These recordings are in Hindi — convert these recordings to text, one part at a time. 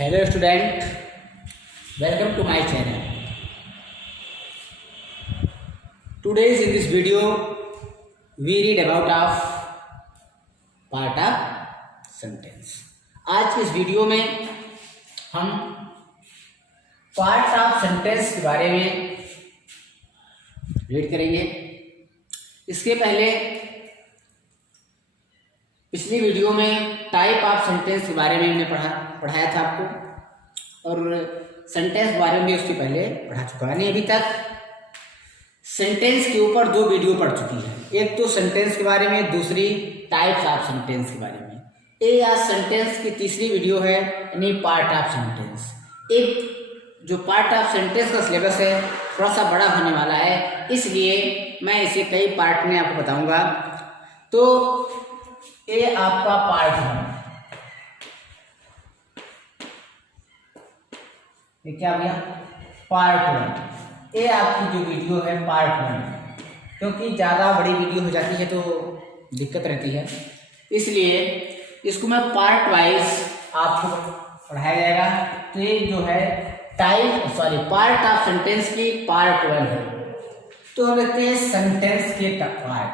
Hello student, welcome to my channel. Today in this video we read about of part of sentence. आज की इस वीडियो में हम पार्ट ऑफ सेंटेंस के बारे में रीड करेंगे। इसके पहले पिछली वीडियो में टाइप ऑफ सेंटेंस के बारे में हमने पढ़ाया था आपको, और सेंटेंस के बारे में उसके पहले पढ़ा चुका है। अभी तक सेंटेंस के ऊपर 2 वीडियो पढ़ चुकी है। एक तो सेंटेंस के बारे में, दूसरी टाइप्स ऑफ सेंटेंस के बारे में। ये आज सेंटेंस की तीसरी वीडियो है, यानी पार्ट ऑफ सेंटेंस। एक जो पार्ट ऑफ सेंटेंस का सिलेबस है थोड़ा सा बड़ा होने वाला है, इसलिए मैं इसे कई पार्ट में आपको बताऊंगा। तो ये आपका पार्ट 1, ये क्या भैया पार्ट 1। ये आपकी जो वीडियो है पार्ट 1, क्योंकि ज़्यादा बड़ी वीडियो हो जाती है तो दिक्कत रहती है, इसलिए इसको मैं पार्ट वाइज आपको पढ़ाया जाएगा। तो ये जो है पार्ट ऑफ सेंटेंस की पार्ट 1 है। तो हम देखते हैं सेंटेंस के part.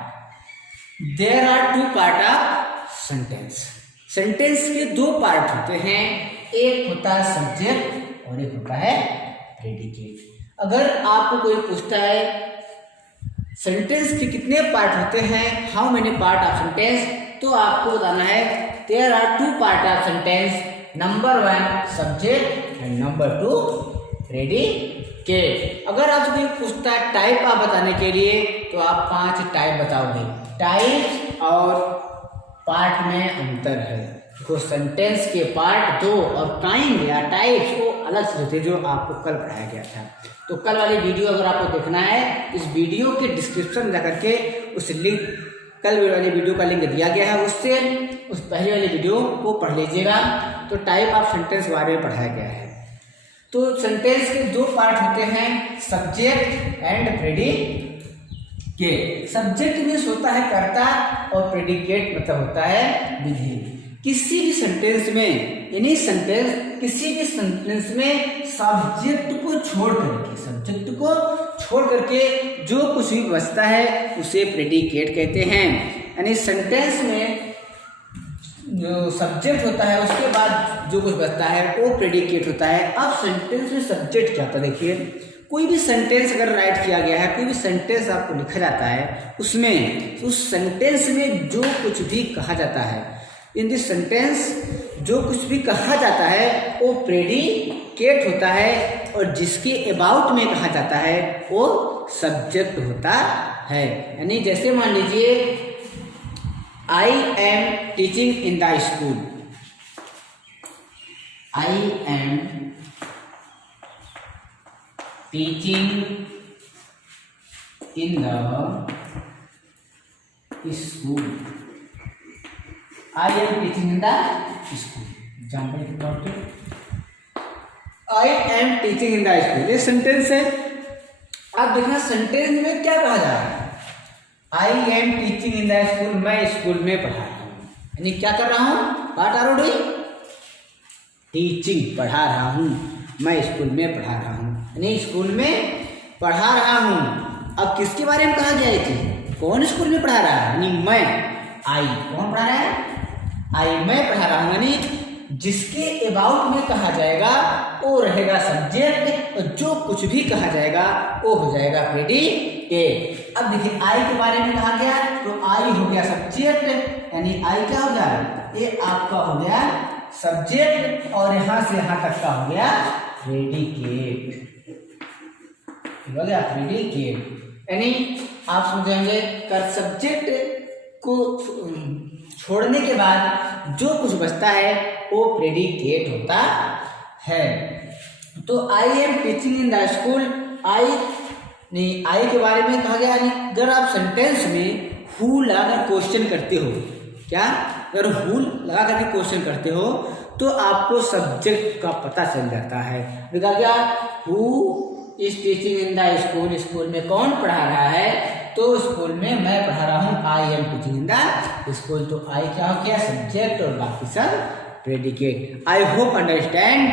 There are 2 part of sentence. Sentence के 2 पार्ट होते हैं, एक होता है सब्जेक्ट और एक होता है प्रेडिकेट। अगर आपको कोई पूछता है सेंटेंस के कितने पार्ट होते हैं, how many part of sentence, तो आपको बताना है there are 2 part of sentence. Number 1 subject and number 2 predicate. अगर आपसे कोई पूछता है टाइप आप बताने के लिए, तो आप 5 टाइप बताओगे। टाइप और पार्ट में अंतर है। तो सेंटेंस के पार्ट 2 और काइंड या टाइप्स वो अलग से होते हैं, जो आपको कल पढ़ाया गया था। तो कल वाली वीडियो अगर आपको देखना है, इस वीडियो के डिस्क्रिप्शन में जाकर के उस लिंक, कल वाली वीडियो का लिंक दिया गया है, उससे उस पहले वाली वीडियो को पढ़ लीजिएगा। तो टाइप ऑफ सेंटेंस के बारे में पढ़ाया गया है। तो सेंटेंस के 2 पार्ट होते हैं, subject and predicate. Subject means होता है कर्ता और प्रेडिकेट मतलब होता है विधेय। किसी भी सेंटेंस में, यानी किसी भी सेंटेंस में सब्जेक्ट को छोड़ करके जो कुछ भी बचता है उसे प्रेडिकेट कहते हैं। यानी सेंटेंस में जो सब्जेक्ट होता है उसके बाद जो कुछ बचता है वो प्रेडिकेट होता है। अब सेंटेंस में सब्जेक्ट क्या होता है, देखिए कोई भी सेंटेंस अगर राइट किया गया है, कोई भी सेंटेंस आपको लिखा जाता है, उसमें उस सेंटेंस में जो कुछ भी कहा जाता है, इन दिस सेंटेंस जो कुछ भी कहा जाता है वो प्रेडिकेट होता है, और जिसके अबाउट में कहा जाता है वो सब्जेक्ट होता है। यानी जैसे मान लीजिए आई am teaching in the school. I am teaching in the school. I am teaching in the school. Example के तौर पे I am teaching in the school, ये सेंटेंस है। अब देखना सेंटेंस में क्या कहा जा रहा है। I am teaching in the school, मैं स्कूल में पढ़ा रहा हूँ। यानी क्या कर रहा हूँ, What are you doing? Teaching, पढ़ा रहा हूँ। मैं स्कूल में पढ़ा रहा हूँ, यानी स्कूल में पढ़ा रहा हूँ। अब किसके बारे में कहा गया है कि कौन स्कूल में पढ़ा रहा है, यानी मैं। आई कौन पढ़ा रहा है, आई मैं पढ़ा रहा हूँ। यानी जिसके अबाउट में कहा जाएगा वो रहेगा सब्जेक्ट, और जो कुछ भी कहा जाएगा वो हो जाएगा प्रेडिकेट। अब देखिए आई के बारे में कहा गया तो आई हो गया सब्जेक्ट, यानी आई क्या हो गया, ये आपका हो गया सब्जेक्ट, और यहां से यहां तक का हो गया प्रेडिकेट, हो गया प्रेडिकेट। यानी आप समझेंगे कर सब्जेक्ट को छोड़ने के बाद जो कुछ बचता है वो प्रेडिकेट होता है। तो I am teaching in the school, I के बारे में कहा गया। अगर आप सेंटेंस में हु लगाकर क्वेश्चन करते हो, क्या अगर हु लगा करके क्वेश्चन करते हो तो आपको सब्जेक्ट का पता चल जाता है। देखा क्या, who is teaching in the school, school में कौन पढ़ा रहा है, तो स्कूल में मैं पढ़ा रहा हूँ। आई am teaching in the school, तो आई क्या हो गया सब्जेक्ट और बाकी सब predicate. I hope understand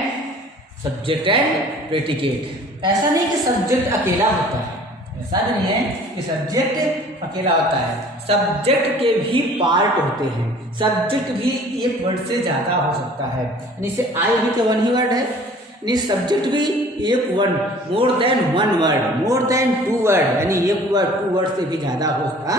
subject and predicate. ऐसा नहीं कि सब्जेक्ट अकेला होता है, ऐसा भी नहीं है कि सब्जेक्ट अकेला होता है, सब्जेक्ट के भी पार्ट होते हैं, सब्जेक्ट भी एक वर्ड से ज़्यादा हो सकता है। यानी से आई भी तो वन ही वर्ड है, यानी सब्जेक्ट भी एक word, more than one word, more than two word, यानी एक वर्ड टू वर्ड से भी ज़्यादा हो सकता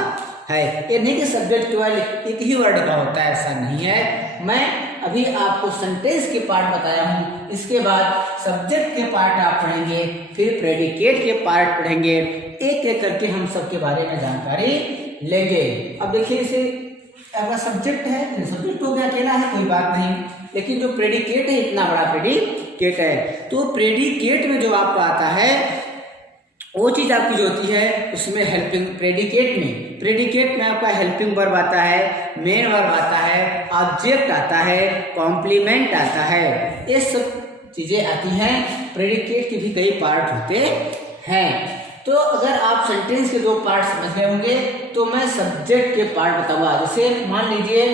है। ये नहीं कि सब्जेक्ट केवल एक ही वर्ड का होता है, ऐसा नहीं है। मैं अभी आपको सेंटेंस के पार्ट बताया हूँ, इसके बाद सब्जेक्ट के पार्ट आप पढ़ेंगे, फिर प्रेडिकेट के पार्ट पढ़ेंगे, एक एक करके हम सबके बारे में जानकारी लेंगे। अब देखिए, इसे अगर सब्जेक्ट है, सब्जेक्ट हो गया अकेला है कोई बात नहीं, लेकिन जो प्रेडिकेट है इतना बड़ा प्रेडिकेट है, तो प्रेडिकेट में जो आपको आता है वो चीज़ आपकी जो होती है उसमें हेल्पिंग, प्रेडिकेट में आपका हेल्पिंग वर्ब आता है, मेन वर्ब आता है, ऑब्जेक्ट आता है, कॉम्प्लीमेंट आता है, ये सब चीज़ें आती हैं। प्रेडिकेट के भी कई पार्ट होते हैं। तो अगर आप सेंटेंस के दो पार्ट समझ गए होंगे तो मैं सब्जेक्ट के पार्ट बताऊंगा। जैसे मान लीजिए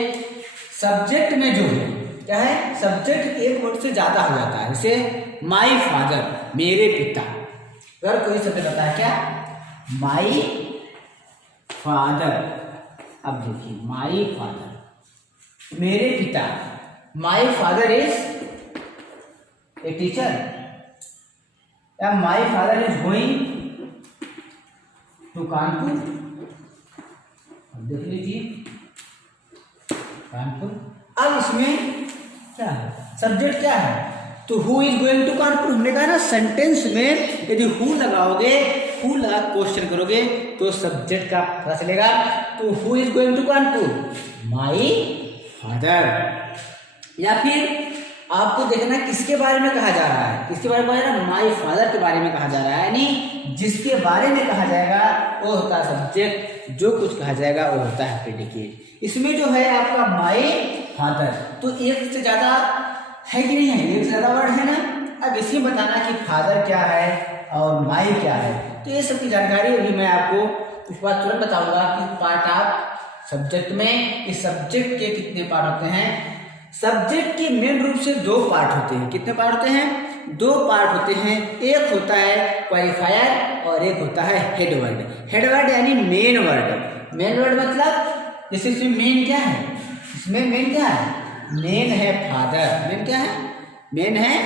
सब्जेक्ट में जो है क्या है, सब्जेक्ट एक वर्ड से ज्यादा हो जाता है। जैसे माई फादर, मेरे पिता, अगर कोई शब्द बताता है क्या, माई फादर, अब देखिए माई फादर, मेरे पिता, my father is a teacher, या my father is going to Kanpur, देख लीजिए कानपुर। अब इसमें क्या है, सब्जेक्ट क्या है, तो who is going to Kanpur. हमने कहा ना सेंटेंस में यदि हु लगाओगे, हु लगा क्वेश्चन करोगे तो सब्जेक्ट का पता चलेगा। तो who is going to Kanpur, my father. या फिर आपको देखना किसके बारे में कहा जा रहा है, किसके बारे में कहा जा रहा है, माई फादर के बारे में कहा जा रहा है, यानी जिसके बारे में कहा जाएगा वो होता है सब्जेक्ट, जो कुछ कहा जाएगा वो होता है प्रेडिकेट। इसमें जो है आपका माई फादर, तो एक से ज्यादा है कि नहीं है, एक से ज्यादा वर्ड है ना। अब इसमें बताना कि फादर क्या है और माई क्या है, तो ये सब की जानकारी अभी मैं आपको उस बात तुरंत बताऊंगा कि पार्ट ऑफ सब्जेक्ट में इस सब्जेक्ट के कितने पार्ट होते हैं। सब्जेक्ट के मेन रूप से दो पार्ट होते हैं। कितने पार्ट होते हैं, दो पार्ट होते हैं। एक होता है क्वालिफायर और एक होता है हेड वर्ड। हेड वर्ड यानी मेन वर्ड। मेन वर्ड मतलब जैसे इसमें मेन क्या है, इसमें मेन क्या है, मेन है फादर। मेन क्या है, मेन है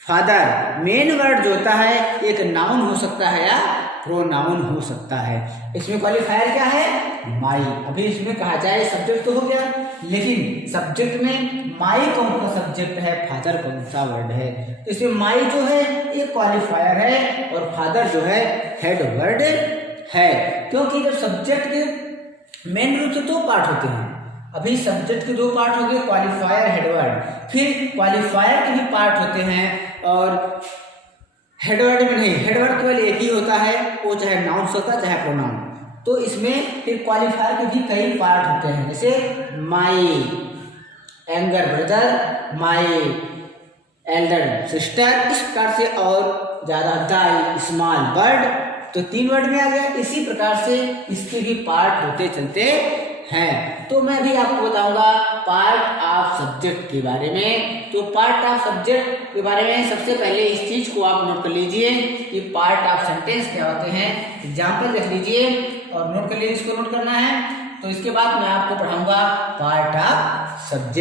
फादर। मेन वर्ड जो होता है एक नाउन हो सकता है या प्रोनाउन हो सकता है। इसमें क्वालिफायर क्या है, माई। अभी इसमें कहा जाए सब्जेक्ट तो हो गया, लेकिन सब्जेक्ट में माई कौन सा सब्जेक्ट है, फादर कौन सा वर्ड है। तो इसमें माई जो है ये क्वालिफायर है और फादर जो है हेड वर्ड है। क्योंकि जब सब्जेक्ट के मेन रूप से दो पार्ट होते हैं, अभी सब्जेक्ट के दो पार्ट हो गए, क्वालिफायर हेड वर्ड, फिर क्वालिफायर के भी पार्ट होते हैं और हेडवर्ड में नहीं, हेडवर्ड केवल एक ही होता है, वो चाहे नाउन होता है चाहे प्रोनाउन। तो इसमें फिर क्वालिफायर के भी कई पार्ट होते हैं, जैसे माई anger brother, my elder sister, इस प्रकार से और ज़्यादा दाई स्मॉल बर्ड, तो 3 वर्ड में आ गया। इसी प्रकार से इसके भी पार्ट होते चलते हैं। तो मैं भी आपको बताऊंगा पार्ट ऑफ सब्जेक्ट के बारे में। तो पार्ट ऑफ सब्जेक्ट के बारे में सबसे पहले इस चीज को आप नोट कर लीजिए कि पार्ट ऑफ सेंटेंस क्या होते हैं। एग्जाम्पल लिख लीजिए और नोट कर लीजिए, इसको नोट करना है। तो इसके बाद मैं आपको पढ़ाऊंगा पार्ट ऑफ सब्जेक्ट।